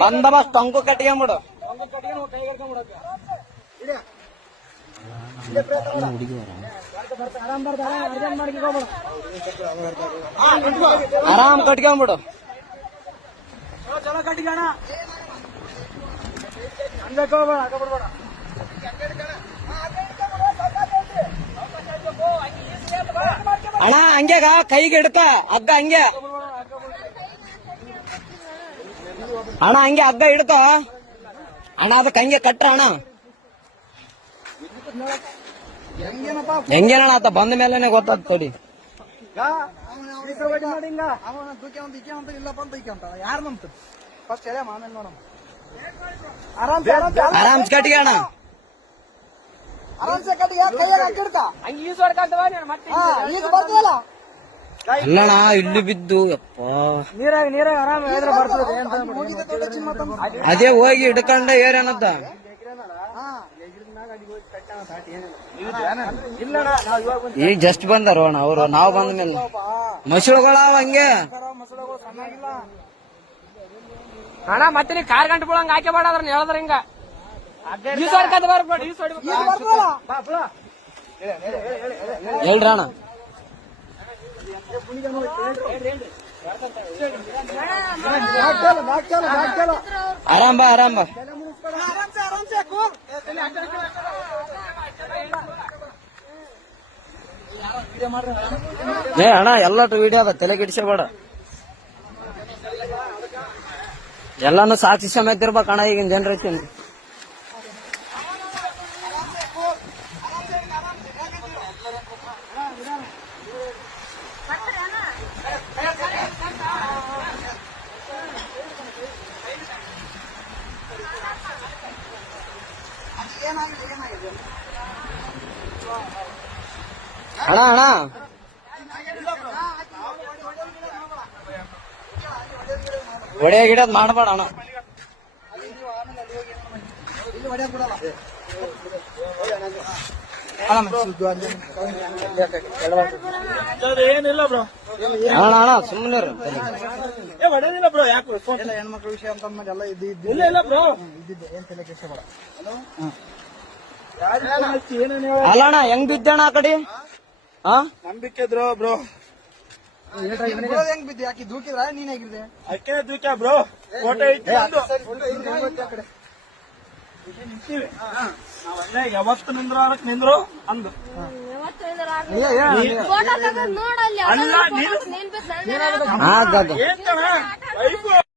ಬಂದೋಬಸ್ತ್ ಟೊಂಕು ಕಟ್ಕೊಂಬಿಡು. ಆರಾಮ್ ಕಟ್ಕೊಂಬಿಡು. ಅಣ್ಣ ಹಂಗ್ಯಾಗ ಕೈಗೆ ಹಿಡ್ಕ ಹಗ್ಗ ಹಂಗೆ ಅಣ್ಣ ಹಂಗೆ ಹಗ್ಗ ಹಿಡ್ಕ ಅಣ್ಣ ಅದಕ್ಕೆ ಹಂಗೆ ಕಟ್ರ ಅಣ್ಣ. ಹೆಂಗೇನಣ್ಣ ಆತ ಬಂದ ಮೇಲೆನೆ ಗೊತ್ತಾದ ತೊಡಿ. ಆರಾಮ್ ಕಟ್ಟಿಗೆ ಅಣ್ಣ. ಅಲ್ಲಣ್ಣ ಇಲ್ಲಿ ಬಿದ್ದು ಯಪ್ಪ ಅದೇ ಹೋಗಿ ಹಿಡ್ಕೊಂಡ ಏರೇನತ್ತ ಈಗ ಜಸ್ಟ್ ಬಂದಾರ ಅಣ್ಣ ಅವ್ರು. ನಾವು ಬಂದ ಮೇಲೆ ಮಸಳುಗಳಾವ ಹಂಗೆ ಅಣ್ಣ. ಮತ್ತೆ ನೀ ಕಾರ್ ಗಂಟೆ ಬಿಡಂಗ ಹಾಕಿ ಮಾಡದ್ರ ಹೇಳಿದ್ರ ಹಿಂಗ ಹೇಳ್ರಿ ಅಣ್ಣ. ಆರಾಮ್ ಬಾ ಆರಾಮ್ ಬಾ. ಏ ಅಣ್ಣ ಎಲ್ಲಟು ವಿಡಿಯೋ ಅದ, ತಲೆ ಕೆಡಿಸಬೇಡ. ಎಲ್ಲಾನು ಸಾಕ್ಷಿ ಸಮೇತ ಇರ್ಬೇಕಣ್ಣ ಈಗಿನ ಜನರೇಷನ್. ಅಣ್ಣ ಅಣ್ಣ ಹೊಡೆಯ ಗಿಡದ್ ಮಾಡಬೇಡ ಅಣ್ಣ. ಏನಿಲ್ಲ ಬ್ರೋ, ಅಣ್ಣ ಅಣ್ಣ ಸುಮ್ಮನೆ ಹೊಡೆದಿಲ್ಲ ಬ್ರೋ. ಯಾಕೆ ಹೆಣ್ಮಕ್ಳ ವಿಷಯ ಅಂತ ಎಲ್ಲ ಇಲ್ಲ ಬ್ರೋ, ಇದ್ದಿದ್ದೆ ಏನ್ ತಲೆ ಕೆಡಿಸ್ಬೇಡ. ಅಲ್ಲ ಅಣ್ಣ ಹೆಂಗ್ ಬಿದ್ದಣ್ಣ ಆ ಕಡೆ? ನಂಬಿಕೆ ಇದ್ರು ಬ್ರೋ. ಹೆಂಗ್ ಬಿದ್ದೆ? ಯಾಕೆ ದೂಕಿದ್ರ ನೀನ್ ಹೇಗಿದ್ದೆ? ಅಕ್ಕೆ ದೂಕ್ಯ ಬ್ರೋ. ಫೋಟೋ ಇಟ್ಟು ಯಾವತ್ತು ನಿಂದ್ರು ಅಂದು ಹಾಂ ವೈಫು